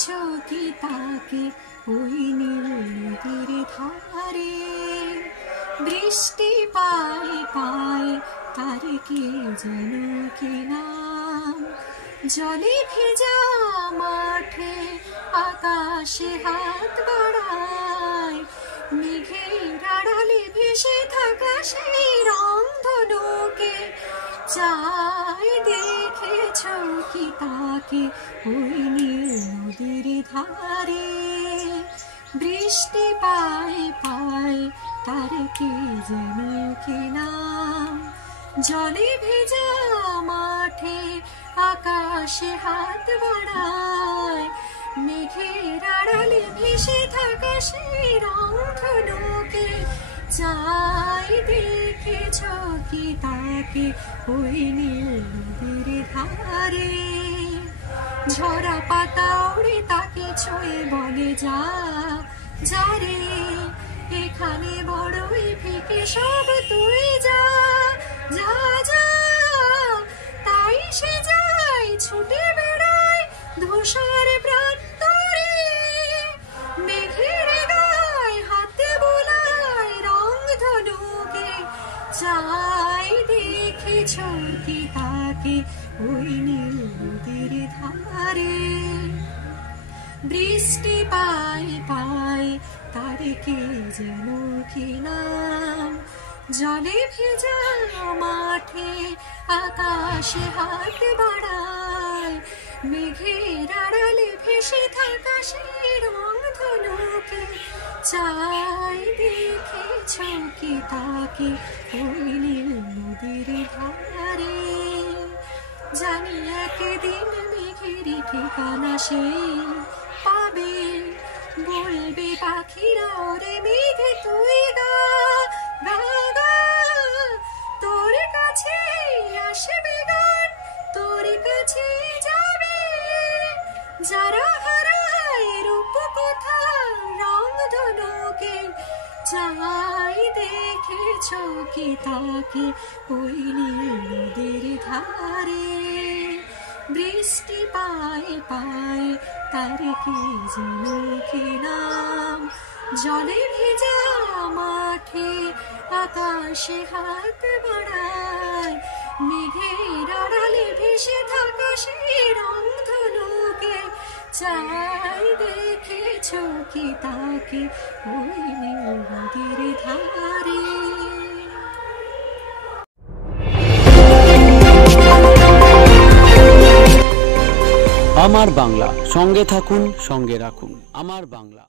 দেখেছো কি তাকে ওই নীল নদীর ধারে? বৃষ্টি পায়ে পায়ে তার কি যেন কি নাম, জলে ভেজা মাঠে আকাশে হাত বাড়ায়, মেঘের আড়ালে ভেসে থাকা সেই রংধনুকে চাই। দেখেছো কি তাকে ওই নীল নদীর ধারে? বৃষ্টি পায়ে পায়ে তার কি যেন কি নাম, জলে ভেজা মাঠে আকাশে হাত বাড়ায়, মেঘের আড়ালে ভেসে থাকা সেই রংধনুকে চাই। দেখেছো কি তাকে ওই নীল নদীর ধারে? ঝরা পাতা উড়ে তাকে ছুঁয়ে বলে যা যা রে, এখানে বড়ই ফিকে সব তুই যা যা যা। তাই সে যায় ছুটে বেড়ায় ধূসর প্রান্তরে, মেঘের গায়ে হাতে বোলায় রংধনুকে চাই। দেখেছো কি তাকে ওই নীল নদীর ধারে? বৃষ্টি পায়ে পায়ে তার কি যেন কি নাম, জলে ভেজা মাঠে আকাশে হাত বাড়ায়, মেঘের আড়ালে ভেসে থাকা সেই রংধনুকে চাই। দেখেছো কি তাকে ওই নীল নদীর ধারে? জানি একদিন মেঘের ঠিকানা সে পাবে, বলবে পাখিরা ওরে মেঘে তুই গা গা গা। তোর কাছে আসবে গান, তোর কাছে যাবে যারা হারায় রূপ কথা রংধনুকে চাই। দেখেছো কি তাকে ওই নীল নদীর ধারে? বৃষ্টি পায়ে পায়ে তার কি যেন কি নাম, জলে ভেজা মাঠে আকাশে হাত বাড়ায়, মেঘের আড়ালে ভেসে থাকা সেই রংধনুকে চাই। দেখেছো কি তাকে ওই নীল নদীর ধারে? আমার বাংলা, সঙ্গে থাকুন, সঙ্গে রাখুন আমার বাংলা।